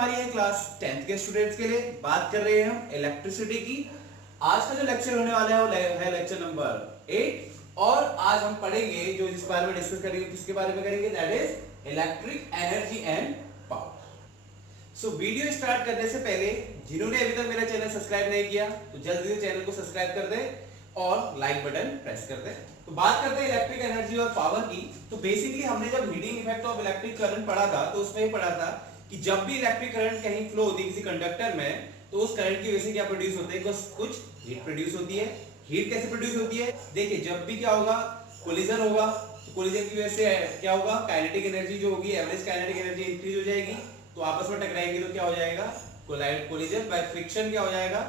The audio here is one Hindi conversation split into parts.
हमारी है क्लास 10th के स्टूडेंट्स के लिए। बात कर रहे हैं हम इलेक्ट्रिसिटी की। आज का जो लेक्चर होने वाला है वो है लेक्चर नंबर 8 और आज हम पढ़ेंगे जो जिस बारे में डिस्कस करेंगे किसके बारे में करेंगे, that is electric energy and power. So video start करने से पहले जिन्होंने अभी तक मेरा चैनल सब्सक्राइब नहीं किया तो जल्दी से चैनल को सब्सक्राइब कर दे और लाइक बटन प्रेस कर दे। तो बात करते हैं इलेक्ट्रिक एनर्जी और पावर की। तो बेसिकली हमने जब heating effect of electric current पढ़ा था तो उसमें ही पढ़ा था कि जब भी इलेक्ट्रिक करंट कहीं फ्लो होती है किसी कंडक्टर में तो उस करंट की वजह से क्या प्रोड्यूस होता है, कुछ हीट प्रोड्यूस होती है। हीट कैसे प्रोड्यूस होती है, देखिए जब भी क्या होगा, कोलिजन होगा तो कोलिजन की वजह से क्या होगा, काइनेटिक एनर्जी जो होगी, एवरेज काइनेटिक एनर्जी इंक्रीज हो जाएगी। तो आपस में टकराएंगे तो क्या हो जाएगा, कोलिजन बाय फ्रिक्शन क्या हो जाएगा,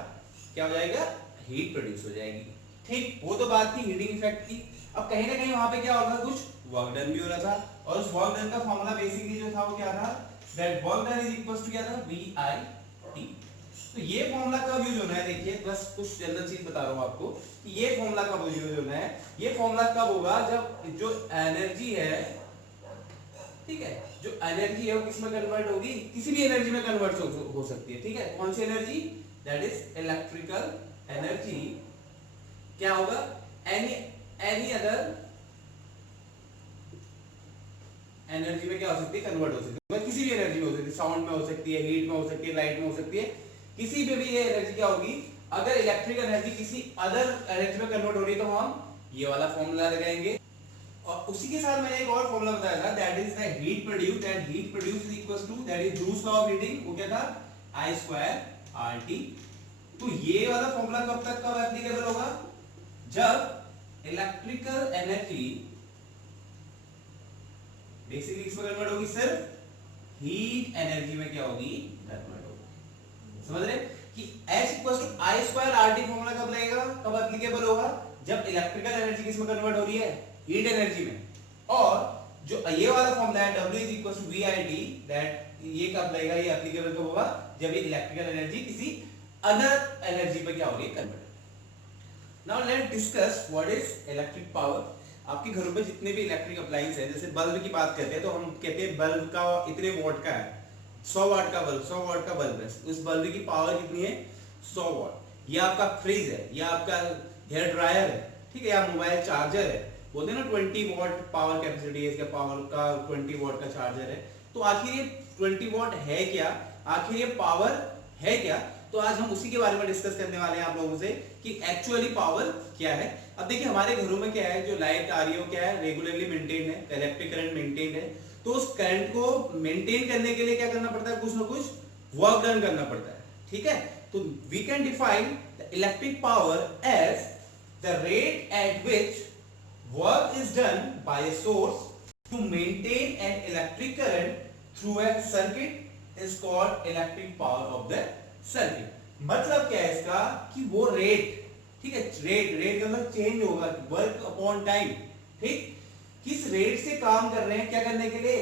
हीट प्रोड्यूस हो जाएगी। ठीक, वो तो बात थी हीटिंग इफेक्ट की। अब कहीं ना कहीं वहां पे क्या होगा, कुछ वर्क डन भी हो रहा था और उस वर्क डन का फार्मूला बेसिकली जो था वो क्या था, that work done is equals to क्या था, VIT। तो ये फार्मूला कब यूज होना है, देखिए बस कुछ जनरल चीज बता रहा हूं आपको कि ये फार्मूला कब यूज होना है। ये फार्मूला कब होगा, जब जो एनर्जी है, ठीक है, जो एनर्जी है वो किस में कन्वर्ट होगी, किसी भी एनर्जी में कन्वर्ट हो सकती है। ठीक है, कौन सी energy, that is electrical energy. क्या होगा, एनी अदर एनर्जी में क्या हो सकती है, कन्वर्ट हो सकती है। किसी भी एनर्जी में हो सकती है, साउंड में हो सकती है, हीट में हो सकती है, लाइट में हो सकती है, किसी में भी ये एनर्जी क्या होगी। अगर इलेक्ट्रिक एनर्जी किसी अदर एनर्जी में कन्वर्ट हो रही है तो हम ये वाला फॉर्मूला लगाएंगे। और उसी के साथ मैंने एक और फॉर्मूला बताया था, that is the heat produce, that heat produce is equals to, that is Joule's law of heating, वो क्या था, I²RT। तो ये वाला फॉर्मूला कब एप्लीकेबल होगा, जब इलेक्ट्रिकल एनर्जी बेसिकली किसमें कन्वर्ट होगी, सिर्फ हीट एनर्जी में क्या होगी, कन्वर्ट होगी। समझ रहे कि H=I²RT फॉर्मूला कब लगेगा, कब एप्लीकेबल होगा, जब इलेक्ट्रिकल एनर्जी किसमें कन्वर्ट हो रही है, हीट एनर्जी में। और जो ये वाला फॉर्मूला है W=VIT, दैट ये कब लगेगा, ये एप्लीकेबल कब होगा, जब ये इलेक्ट्रिकल एनर्जी किसी अदर एनर्जी पे क्या हो रही है, convert. Now let's discuss what is electric power. आपके घरों पे जितने भी इलेक्ट्रिक अप्लायंस है, जैसे बल्ब की बात करते हैं तो हम कहते हैं बल्ब का इतने वॉट का है, 100 वाट का बल्ब, 100 वाट का बल्ब है, उस बल्ब की पावर कितनी है, 100 वाट। ये आपका फ्रिज है, या आपका हेयर ड्रायर है, ठीक है, या मोबाइल चार्जर है, बोलते हैं ना 20 वाट पावर कैपेसिटी है इसका, पावर का 20 वाट का चार्जर है। तो आखिर ये 20 वाट है क्या, आखिर ये पावर है क्या। तो आज हम उसी के बारे में डिस्कस करने वाले हैं आप लोगों से कि एक्चुअली पावर क्या है। अब देखिए हमारे घरों में क्या है, जो लाइट आ रही है क्या है, रेगुलरली मेंटेन है, इलेक्ट्रिक करंट मेंटेन है। तो उस करंट को मेंटेन करने के लिए क्या करना पड़ता है, कुछ ना कुछ वर्क डन करना पड़ता है। ठीक है, तो we can define the electric power as the rate at which work is done by a source to maintain an electric current through a circuit is called electric power of the circuit. मतलब क्या है इसका, कि वो रेट, ठीक है, रेट का मतलब चेंज होगा, वर्क अपॉन टाइम। ठीक, किस रेट से काम कर रहे हैं, क्या करने के लिए,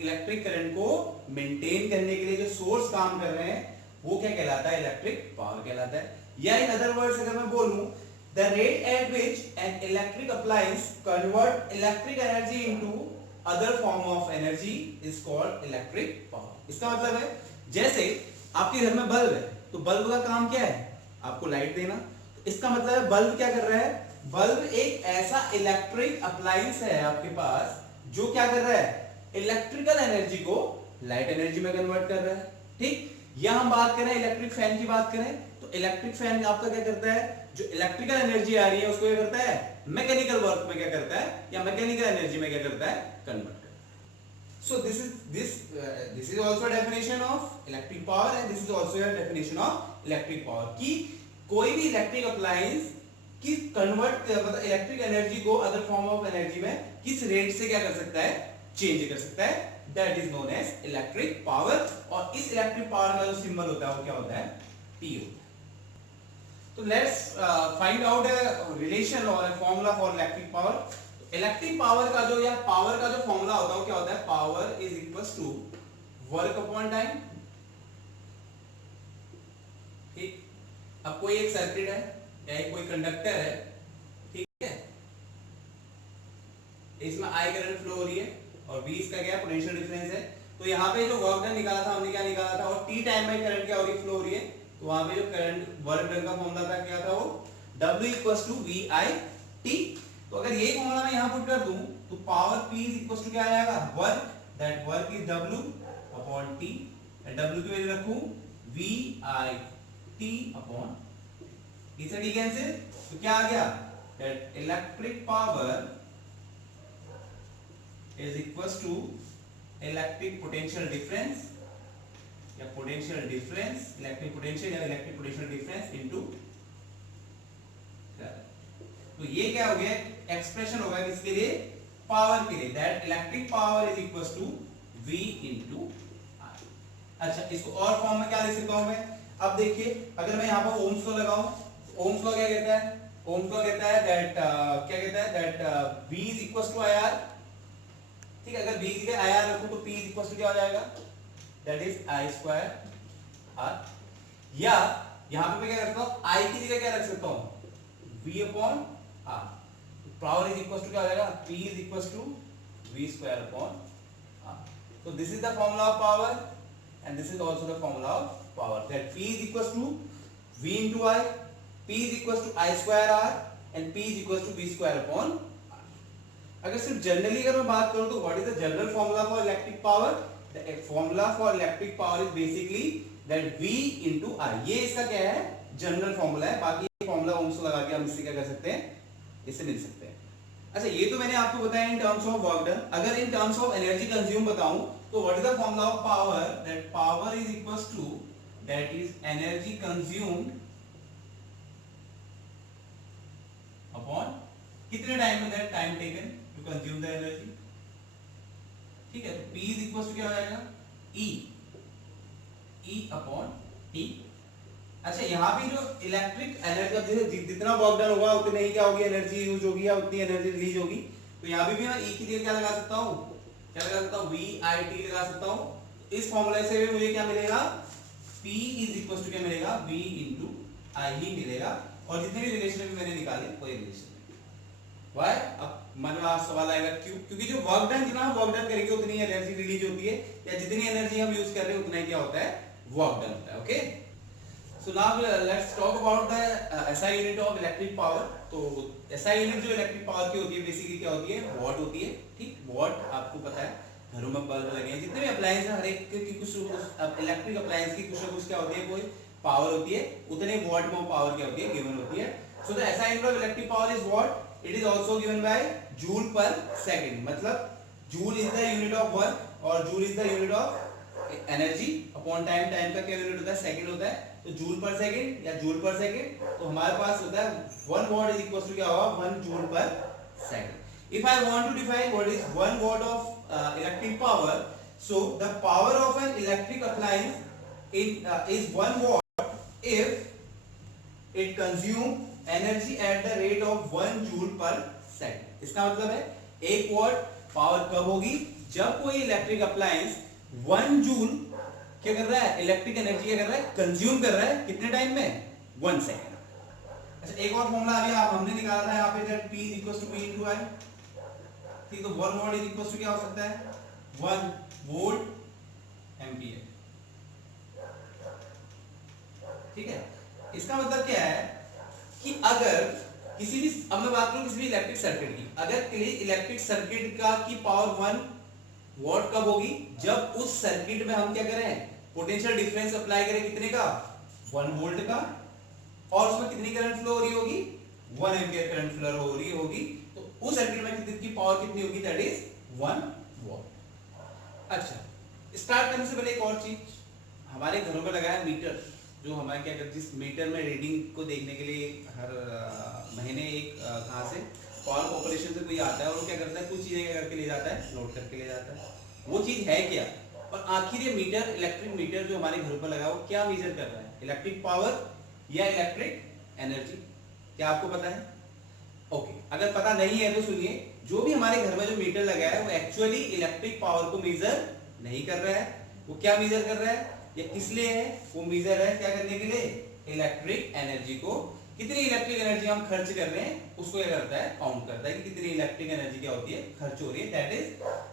इलेक्ट्रिक करंट को मेंटेन करने के लिए जो सोर्स काम कर रहे हैं वो क्या कहलाता है, इलेक्ट्रिक पावर कहलाता है। या इन अदर वर्ड्स अगर मैं बोलूं, the rate at which an electric appliance convert electric energy into other form of energy is called electric power. इसका मतलब है जैसे आपके घर में बल्ब है तो बल्ब का काम क्या है, आपको लाइट देना। तो इसका मतलब है बल्ब क्या कर रहा है, बल्ब एक ऐसा इलेक्ट्रिक अप्लायंस है आपके पास जो क्या कर रहा है, इलेक्ट्रिकल एनर्जी को लाइट एनर्जी में कन्वर्ट कर रहा है। ठीक, या हम बात करें इलेक्ट्रिक फैन की बात करें तो इलेक्ट्रिक फैन आपका क्या करता है, जो इलेक्ट्रिकल एनर्जी आ रही है उसको क्या करता है, मैकेनिकल वर्क में क्या करता है, या मैकेनिकल एनर्जी में क्या करता है, कन्वर्ट करता है। So this is also a definition of electric power and this is also a definition of electric power कि कोई भी इलेक्ट्रिक अप्लायंस की कन्वर्ट मतलब इलेक्ट्रिक एनर्जी को अदर फॉर्म ऑफ एनर्जी में किस रेट से क्या कर सकता है, चेंज कर सकता है, that is known as electric power. और इस इलेक्ट्रिक पावर का जो सिंबल होता है वो क्या होता है, P होता है। तो let's find out a relation और a formula for electric power. Electric power का जो या पावर का जो फॉर्मूला होता है वो क्या होता है, power is equals to work upon time. ठीक, अब कोई एक सर्किट है या कोई कंडक्टर है, ठीक है, इसमें I करंट फ्लो हो रही है और V इसका क्या पोटेंशियल डिफरेंस है। तो यहाँ पे जो वर्क डन निकाला था हमने, क्या निकाला था, और टी टाइम में करंट क्या हो रही है, फ्लो हो रही है, तो वहां पे जो करंट वर्क डन का फॉर्मूला था क्या था, वो W equals to V I T. तो अगर यही फॉर्मूला मैं यहाँ पुट कर दूं तो power P is equals to क्या आ जाएगा, work, that work is W upon T, and W की वैल्यू रखूं V I T upon T से डी कैंसिल, तो क्या आ गया, that electric power is equals to electric potential difference या पोटेंशियल डिफरेंस, इलेक्ट्रिक पोटेंशियल या electric potential difference into current. तो ये क्या हो गया, एक्सप्रेशन होगा किसके लिए, पावर के लिए, that electric power is equals to V into I। अच्छा, इसको और फॉर्म में क्या लिख सकता हूं मैं, अब देखिए अगर मैं यहां पर ओम्स लॉ लगाऊं, ओम्स लॉ क्या कहता है, ओम्स लॉ कहता है दैट क्या कहता है, that V is equals to IR। ठीक है, अगर V की जगह IR रखूं तो P इज इक्वल्स टू क्या हो जाएगा, that is I square R। या यहां पे मैं क्या करता हूं, I की जगह क्या रख सकता हूं, V upon R। Power is equals to क्या हो जाएगा, P is equals to V square upon R। तो this is the formula of power and this is also the formula of power, that P is equals to V into I, P is equals to I square R and P is equals to V square upon. अगर सिर्फ जनरली अगर मैं बात करूं तो what is the general formula for electric power, the formula for electric power is basically that V into I। ये इसका क्या है, जनरल फॉर्मूला है, बाकी फॉर्मूला ओम्स लगा के हम इससे क्या कर सकते हैं, इससे मिल सकते हैं। अच्छा, ये तो मैंने आपको बताया in terms of work done. अगर in terms of energy consume बताऊं तो what is the formula of power, that power is equals to, that is energy consumed upon कितने टाइम में, that time taken to consume the energy. ठीक है, तो P इज इक्वल्स टू क्या हो जाएगा, E अपॉन T। अच्छा, यहाँ पे जो इलेक्ट्रिक एनर्जी जितना वर्क डन होगा उतनी ही क्या होगी, एनर्जी यूज होगी या उतनी एनर्जी रिलीज होगी। तो यहाँ पे भी मैं E की जगह क्या लगा सकता हूँ, क्या लगा सकता हूँ, वी आई टी लगा सकता हूँ। इस फॉर्मूले से भी मुझे क्या मिलेगा, P इज इक्वल्स टू क्या मिलेगा, V इनटू आई ही मिलेगा, और जितने भी रिलेशन भी मैंने निकाले वही रिलेशन। Why? अब मन में आप सवाल आएगा क्यों, क्योंकि जो वर्क डन, जितना हम वर्क डन करेंगे उतनी एनर्जी रिलीज होती है, या जितनी एनर्जी हम यूज कर रहे हैं उतना ही क्या होता है, वर्क डन होता है। Okay, so now let's talk about the SI unit of electric power. तो SI यूनिट जो इलेक्ट्रिक पावर की होती है बेसिकली क्या होती है, वॉट होती है। ठीक, वॉट आपको पता है, घरों में बल्ब लगे हैं, जितने भी अप्लायंस हैं हर एक की कुछ इलेक्ट्रिक अप्लायंस की कुछ ना कुछ क्या होती है, कोई पावर होती है, उतने वॉट में पावर क्या होती है, गिवन होती है। So the SI unit of electric power is what, it is also given by joule per second। मतलब joule is the unit of work और joule is the unit of energy upon time। Time का क्या यूनिट होता है, सेकंड होता है, तो जूल पर सेकंड या जूल पर सेकंड, तो हमारे पास होता है 1 watt इज इक्वल टू क्या होगा, 1 joule per second। if I want to define what is 1 watt of electric power, so the power of an electric appliance is 1 watt if it consume energy at the rate of 1 joule पर सेकंड। इसका मतलब है 1 वॉट पावर कब होगी, जब कोई इलेक्ट्रिक अप्लायंस 1 जूल क्या कर रहा है, इलेक्ट्रिक एनर्जी क्या कर रहा है, कंज्यूम कर रहा है, कितने टाइम में, 1 सेकंड। अच्छा, एक और फॉर्मूला अभी हमने निकाला था यहाँ पे, that P is equal to V into I। ठीक, तो 1 वॉट इज इक्वल टू क्या हो सकता है, 1 वोल्ट एम्पियर। ठीक है, इसका मतलब क्या है कि अगर किसी भी, अब मैं बात करूं किसी भी इलेक्ट्रिक सर्किट की, अगर किसी इलेक्ट्रिक सर्किट का की पावर 1 वॉट कब होगी, जब उस सर्किट में हम क्या करें, पोटेंशियल डिफरेंस अप्लाई करें, कितने का, 1 वोल्ट का, और उसमें कितनी करंट फ्लो हो रही होगी, 1 एम्पियर करंट फ्लो हो रही होगी, तो उस सर्किट में कितनी पावर कितनी होगी, दैट इज 1 वॉट। अच्छा, स्टार्ट करने से पहले एक और चीज, हमारे घरों में लगाया मीटर, जो हमारे क्या करते हैं, जिस मीटर में रीडिंग को देखने के लिए हर महीने एक कहाँ से, पावर कॉर्पोरेशन से कोई आता है, और वो क्या करता है, कुछ चीजें क्या करके ले जाता है, नोट करके ले जाता है। वो चीज है क्या, और आखिर ये मीटर, इलेक्ट्रिक मीटर जो हमारे घर पर लगा है, वो क्या मेजर कर रहा है, इलेक्ट्रिक पावर या इलेक्ट्रिक एनर्जी, क्या आपको पता है? ओके, अगर पता नहीं है तो सुनिए, जो भी हमारे घर में जो मीटर लगा है वो एक्चुअली इलेक्ट्रिक पावर को मेजर नहीं कर रहा है। वो क्या मेजर कर रहा है, ये किस लिए है, वो मेजर है क्या करने के लिए, इलेक्ट्रिक एनर्जी को कितनी इलेक्ट्रिक एनर्जी हम खर्च कर रहे हैं उसको क्या करता है, काउंट करता है कि कितनी इलेक्ट्रिक एनर्जी क्या होती है, खर्च हो रही है। दैट इज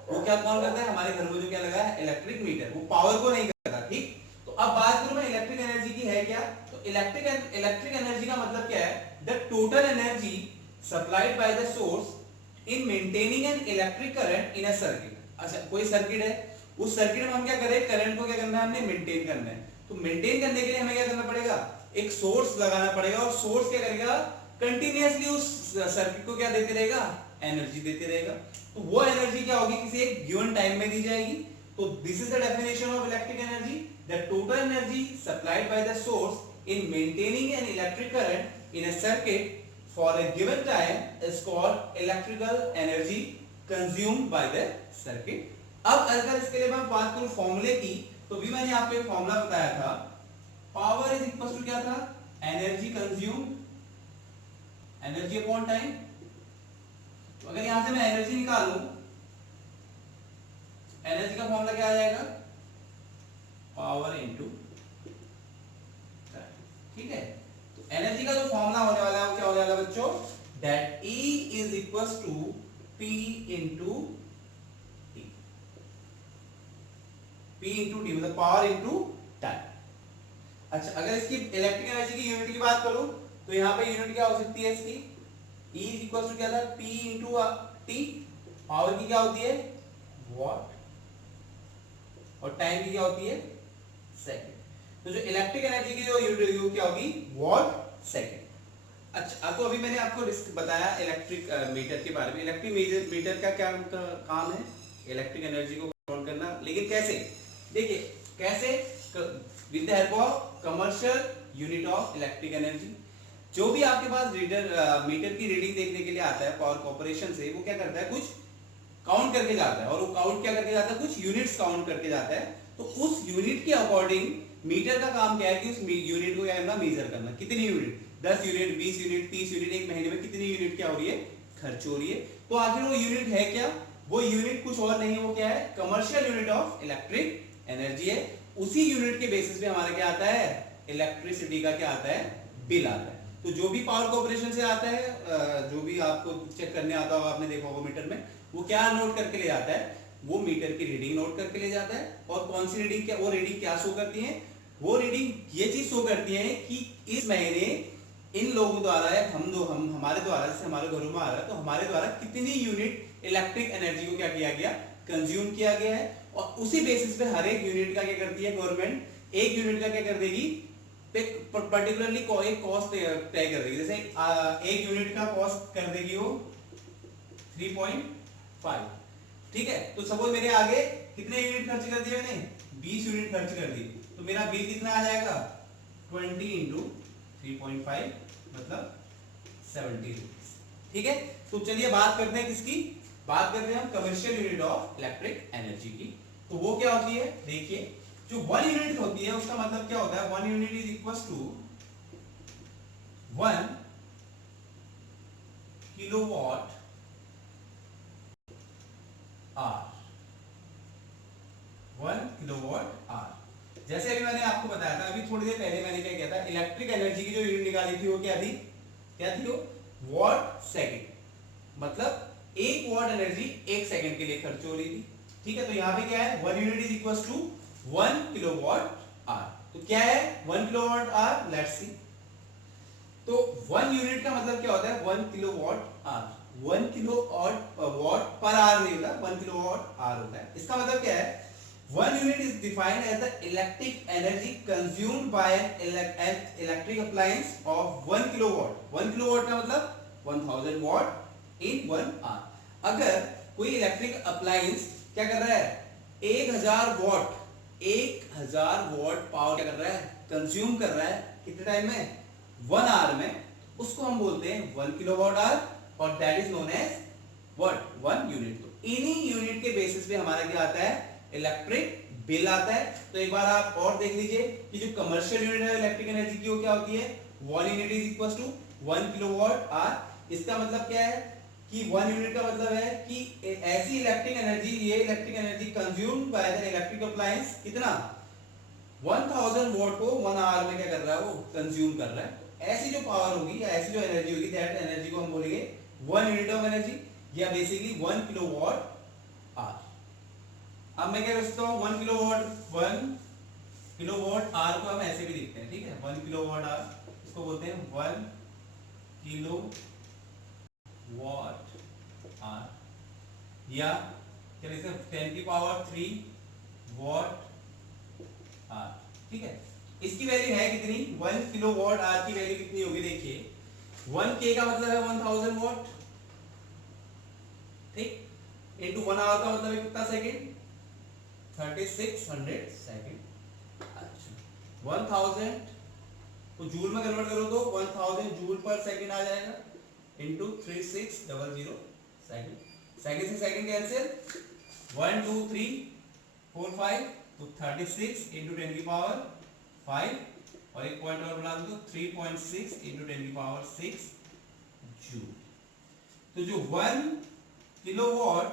वो क्या काउंट करता है, हमारे घर में जो क्या लगा है इलेक्ट्रिक मीटर, वो पावर को नहीं करता। ठीक, तो अब बात करूं मैं इलेक्ट्रिक एनर्जी की है क्या, तो इलेक्ट्रिक एनर्जी का मतलब क्या है, the total energy supplied by the source in maintaining N electric current in a circuit. अच्छा, कोई सर्किट है, उस सर्किट में हम क्या करें, करंट को क्या करना है, हमने मेंटेन करना है। तो मेंटेन करने के लिए हमें क्या करना पड़ेगा, एक सोर्स लगाना पड़ेगा, और सोर्स क्या करेगा, कंटिन्यूअसली उस सर्किट को क्या देते रहेगा, एनर्जी देते रहेगा। तो वो एनर्जी क्या होगी, किसी एक गिवन टाइम में दी जाएगी। तो this is the definition of electric energy, the total energy supplied by the source in maintaining N electric current in a circuit for a given time is called electrical energy consumed by the circuit। अब अगर इसके लिए मैं बात करूं फॉर्मूले की, तो भी मैंने आपको एक फॉर्मूला बताया था, पावर इज इक्वल टू क्या था, energy consumed, energy upon time. तो अगर यहां से मैं एनर्जी निकालूं, एनर्जी का फॉर्मूला क्या आ जाएगा, पावर इनटू टाइम। ठीक है, एनर्जी का जो फॉर्मूला होने वाला है वो क्या होने वाला है बच्चों, that E is equal to P into T, P into T मतलब पावर इंटू टाइम। अच्छा, अगर इसकी इलेक्ट्रिक एनर्जी की यूनिट की बात करूं, तो यहां पे यूनिट क्या हो सकती है इसकी, E इज इक्वल टू क्या था, P इंटू T, पावर की क्या होती है वॉट, और टाइम की क्या होती है सेकंड। तो जो इलेक्ट्रिक एनर्जी की जो यूनिट क्या होगी, वॉट सेकंड। अच्छा, तो अभी मैंने आपको बताया इलेक्ट्रिक मीटर के बारे में। इलेक्ट्रिक मीटर का क्या काम है, इलेक्ट्रिक एनर्जी को काउंट करना, लेकिन कैसे, देखिए कैसे, with the help of commercial unit of electric energy. जो भी आपके पास मीटर की रीडिंग देखने के लिए आता है पावर कॉर्पोरेशन से, वो क्या करता है, कुछ काउंट करके जाता है, और वो काउंट क्या करके जाता है, कुछ यूनिट्स काउंट करके जाता है। तो उस यूनिट के अकॉर्डिंग मीटर का काम क्या है कि उस यूनिट को क्या करना, मेजर करना, कितनी यूनिट, 10 यूनिट, 20 यूनिट, 30 यूनिट, एक महीने में कितनी यूनिट क्या हो रही है, खर्च हो रही है। तो आखिर वो यूनिट है क्या, वो यूनिट कुछ और नहीं है, वो क्या है, commercial unit of electric energy है। उसी यूनिट के बेसिस पे हमारा क्या आता है, इलेक्ट्रिसिटी का क्या आता है, बिल आता है। तो जो भी पावर कॉर्पोरेशन से आता है, जो भी आपको चेक करने आता होगा, आपने देखा होगा मीटर में, वो क्या नोट करके ले जाता है, वो मीटर की रीडिंग नोट करके ले जाता है। और कौन सी रीडिंग, क्या वो रीडिंग क्या शो करती है, वो रीडिंग ये चीज शो करती है कि इस महीने इन लोगों द्वारा, या हम हमारे द्वारा, जैसे हमारे घरों में आ रहा है, तो हमारे द्वारा कितनी यूनिट इलेक्ट्रिक एनर्जी को क्या किया गया, कंज्यूम किया गया है। और उसी बेसिस पे हर एक यूनिट का क्या करती है गवर्नमेंट, एक यूनिट का क्या कर देगी, पर्टिकुलरली एक कॉस्ट तय कर देगी। जैसे एक यूनिट का कॉस्ट कर देगी वो 3.5। ठीक है, तो सपोज मेरे आगे कितने यूनिट खर्च कर दिए मैंने, 20 यूनिट खर्च कर दी, तो मेरा बिल कितना आ जाएगा, 20 इंटू 3.5 मतलब 70 रुपीज। ठीक है, तो चलिए बात करते हैं किसकी, बात करते हैं हम commercial unit of electric energy की। तो वो क्या होती है, देखिए जो 1 यूनिट होती है उसका मतलब क्या होता है, 1 unit is equal to 1 kilowatt hour, 1 kilowatt hour. जैसे अभी मैंने आपको बताया था, अभी थोड़ी देर पहले मैंने क्या किया था, इलेक्ट्रिक एनर्जी की जो यूनिट निकाली थी वो क्या थी, क्या थी वो, वॉट सेकंड। मतलब 1 वॉट एनर्जी 1 सेकंड के लिए खर्च हो रही थी। ठीक है, तो यहाँ पे क्या है, 1 unit is equal to 1 kilowatt hour. तो क्या है 1 किलोवाट आवर, लेट्स सी। तो 1 यूनिट का मतलब क्या होता है, 1 kilowatt hour, 1 kilowatt what per hour नहीं होता, 1 किलोवाट आवर होता है। इसका मतलब क्या है, 1 unit is defined as the electric energy consumed by an electric appliance of 1 kilowatt। 1 kilowatt का मतलब 1000 watt in 1 hour। अगर कोई इलेक्ट्रिक अप्लायंस क्या कर रहा है, 1000 वॉट, 1000 वॉट पावर क्या कर रहा है, कंज्यूम कर रहा है, कितने टाइम में, 1 आवर में, उसको हम बोलते हैं 1 किलोवाट आवर, और that is known as what, 1 unit. तो इन्हीं यूनिट के बेसिस पे हमारा क्या आता है, इलेक्ट्रिक बिल आता है। तो एक बार आप और देख लीजिए कि जो कमर्शियल यूनिट है इलेक्ट्रिक एनर्जी की, वो क्या होती है, 1 unit is equal to 1 kilowatt hour. इसका मतलब क्या है कि 1 यूनिट का मतलब है कि ऐसी इलेक्ट्रिक एनर्जी, ये electric energy consumed by the electric appliance कितना, 1000 वॉट को 1 आवर में क्या कर रहा है, वो कंज्यूम कर रहा है। ऐसी जो पावर होगी या ऐसी जो एनर्जी होगी, दैट एनर्जी को हम बोलेंगे 1 यूनिट ऑफ एनर्जी या बेसिकली 1 किलोवाट आवर। अब मैं क्या कर सकता हूँ, 1 किलोवाट आवर को हम ऐसे भी लिखते हैं, ठीक है। 1 किलोवाट आवर इसको बोलते हैं 1 किलोवाट आवर, या क्या लिखते हैं 10 की पावर 3 वाट आवर, ठीक है। इसकी वैल्यू है कितनी, 1 किलोवाट आवर की वैल्यू कितनी होगी, देखिए 1 के का मतलब है 1000 वाट, ठीक, इनटू 1 आवर का मतलब है कितना सेकंड, 3600 सेकंड। अच्छा 1000 को जूल में कन्वर्ट करो तो 1000 जूल पर सेकंड आ जाएगा, इनटू 3600 सेकंड। सेकंड से सेकंड कैंसिल, 1 2 3 4 5, तो 36 इंटू 10 की पावर 5, और एक पॉइंट और बना दो 3.6 इंटू 10 की पावर 6 जूल। तो जो 1 किलोवाट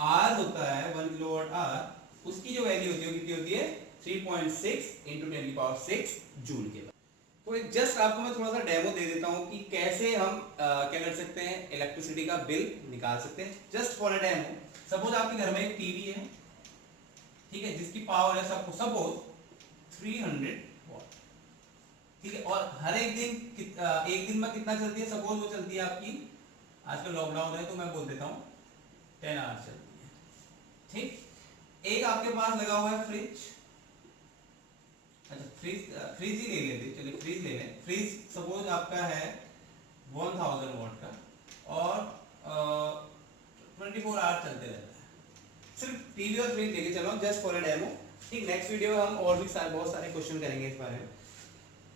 आवर होता है, 1 किलोवाट आवर, उसकी जो वैल्यू होती है कितनी होती है, 3.6 इंटू 10 की पावर 6 जूल के। तो एक जस्ट आपको मैं थोड़ा सा डेमो दे देता हूं कि कैसे हम क्या कर सकते हैं, इलेक्ट्रिसिटी का बिल निकाल सकते हैं, just for a demo. Suppose आपके घर में एक टीवी है, ठीक है, जिसकी पावर है सपोज 300 वाट, ठीक है, और हर एक दिन एक दिन में कितना चलती है, सपोज वो चलती है आपकी, आजकल लॉकडाउन है तो मैं बोल देता हूँ 10 आवर्स चलती है, ठीक। एक आपके पास लगा हुआ है फ्रिज, अच्छा फ्रिज ही ले लेते, चलिए फ्रिज ले लें। फ्रिज सपोज आपका है 1000 वाट का, और 24 आवर चलते रहता है। सिर्फ टीवी और फ्रिज लेके चलो जस्ट फॉर अ डेमो, ठीक। नेक्स्ट वीडियो में हम और भी बहुत सारे क्वेश्चन करेंगे इस बारे में।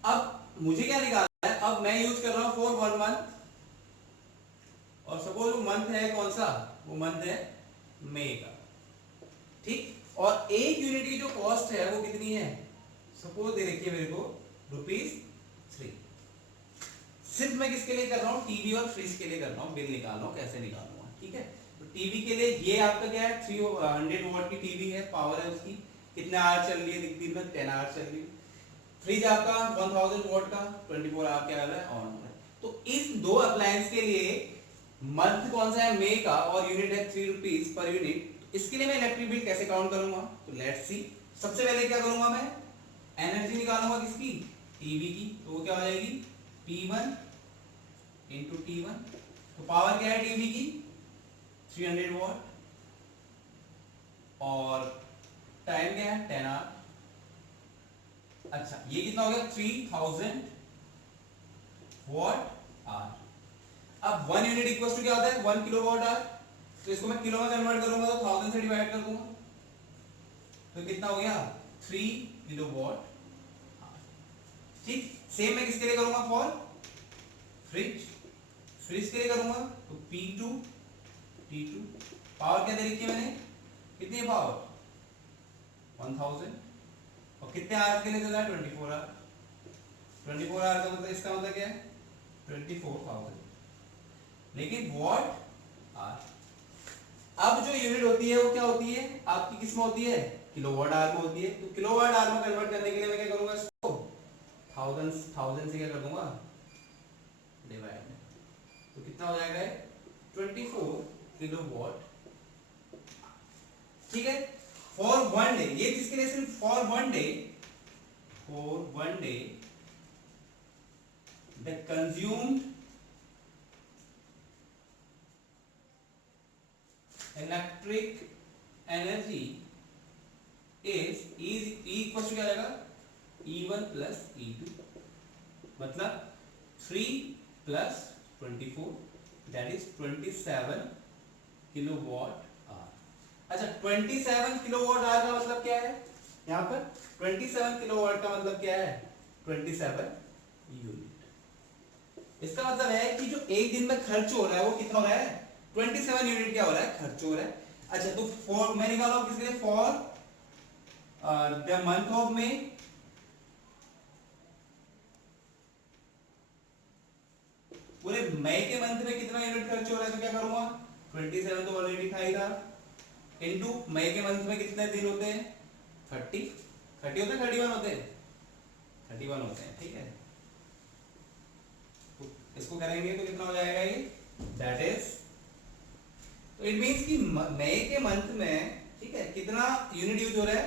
अब मुझे क्या निकालना है, अब मैं यूज कर रहा हूँ 4 1 मंथ, और सपोज वो मंथ है कौन सा, वो मंथ है मई का, ठीक। और एक यूनिट की जो कॉस्ट है वो कितनी है, सपोज दे रखिए मेरे को ₹3। सिर्फ मैं किसके लिए कर रहा हूँ, टीवी और फ्रिज के लिए कर रहा हूँ, बिल निकाल रहा हूँ, कैसे निकालूंगा, ठीक है। तो टीवी के लिए ये आपका क्या है, 300 वाट की टीवी है, पावर है उसकी, कितने आवर चल रही है, दिन में 10 आवर चल रही है। फ्रिज आपका 1000 वाट का 24 आवर क्या है, ऑन है। तो इस दो अप्लायंस के लिए मंथ कौन सा है, मई का, और यूनिट है ₹3 पर यूनिट। इसके लिए मैं इलेक्ट्रिक बिल कैसे काउंट करूंगा, तो लेट्स सी। सबसे पहले क्या करूंगा, मैं एनर्जी निकालूंगा किसकी, टीवी की, तो वो क्या हो जाएगी P1 इंटू T1। तो पावर क्या है टीवी की 300 वाट, और टाइम क्या है 10 आवर। अच्छा ये कितना हो गया 3000 वाट आवर। अब 1 यूनिट इक्वल टू क्या होता है 1 किलोवाट आवर, तो इसको मैं किलो में कन्वर्ट करूंगा तो 1000 से डिवाइड कर दूंगा, तो कितना हो गया 3 किलोवाट, ठीक। सेम मैं किसके लिए करूंगा, फॉर फ्रिज, फ्रिज के लिए करूंगा तो P2 T2। पावर क्या दे रखी है मैंने, कितनी है पावर 1000, और कितने आवर के लिए चल रहा है 24 आवर। 24 आवर का मतलब इसका मतलब क्या है 24,000, लेकिन वॉट आवर। अब जो यूनिट होती है वो क्या होती है आपकी, किस में होती है, किलोवाट आवर में होती है। तो किलोवाट आवर में कन्वर्ट करने के लिए मैं क्या करूंगा, इसको 1000 से क्या कर दूंगा डिवाइड, तो कितना हो जाएगा 24 किलोवाट, ठीक है। फॉर 1 डे, ये किसके लिए, सिर्फ for 1 day, the consumed electric energy is equal to क्या आएगा E1 प्लस E2, मतलब 3 plus 24 that is 27 kilowatt hour. अच्छा 27 किलोवाट आवर का मतलब क्या है, यहाँ पर 27 किलोवाट का मतलब क्या है 27 यूनिट। इसका मतलब है कि जो एक दिन में खर्च हो रहा है वो कितना हो रहा है 27 यूनिट क्या हो रहा है, खर्च हो रहा है। अच्छा तो फॉर मैं निकाला किसके लिए, for the month of May, पूरे मई के मंथ में कितना यूनिट खर्च हो रहा है, तो क्या करूंगा 27 तो ऑलरेडी था ही था, इनटू मई के मंथ में कितने दिन होते हैं 30 होते हैं 31 होते हैं 31 होते हैं, ठीक है। इसको करेंगे तो कितना हो जाएगा ये, दैट इज, तो इट मींस कि मई के मंथ में, ठीक है, कितना यूनिट यूज हो रहा है,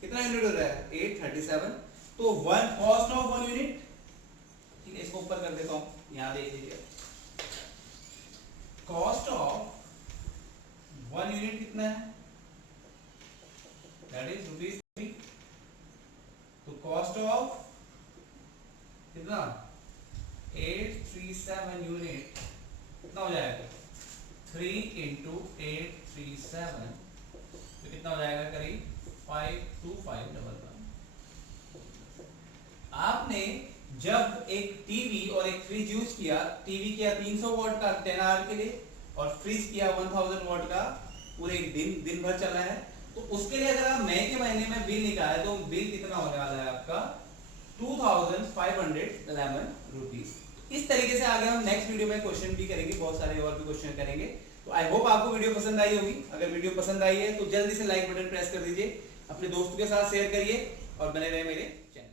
कितना यूनिट हो रहा है 837, तो one cost of one unit, ठीक है, इसको ऊपर कर देता हूं, यहां देख लीजिए, कॉस्ट ऑफ वन यूनिट कितना है, दैट इज ₹3, तो कॉस्ट ऑफ कितना 837 यूनिट कितना हो जाएगा, 3 into 837, तो कितना हो जाएगा करीब 52511। आपने जब एक टीवी और एक फ्रिज यूज किया, टीवी किया 300 वॉट का 10 आवर के लिए और फ्रिज किया 1000 वॉट का पूरे दिन भर चला है, तो उसके लिए अगर आप मई के महीने में बिल निकाले तो बिल कितना होने वाला है आपका 2511 रुपीज। इस तरीके से आगे हम नेक्स्ट वीडियो में क्वेश्चन भी करेंगे, बहुत सारे और भी क्वेश्चन करेंगे। तो आई होप आपको वीडियो पसंद आई होगी। अगर वीडियो पसंद आई है तो जल्दी से लाइक बटन प्रेस कर दीजिए, अपने दोस्तों के साथ शेयर करिए और बने रहे मेरे चैनल।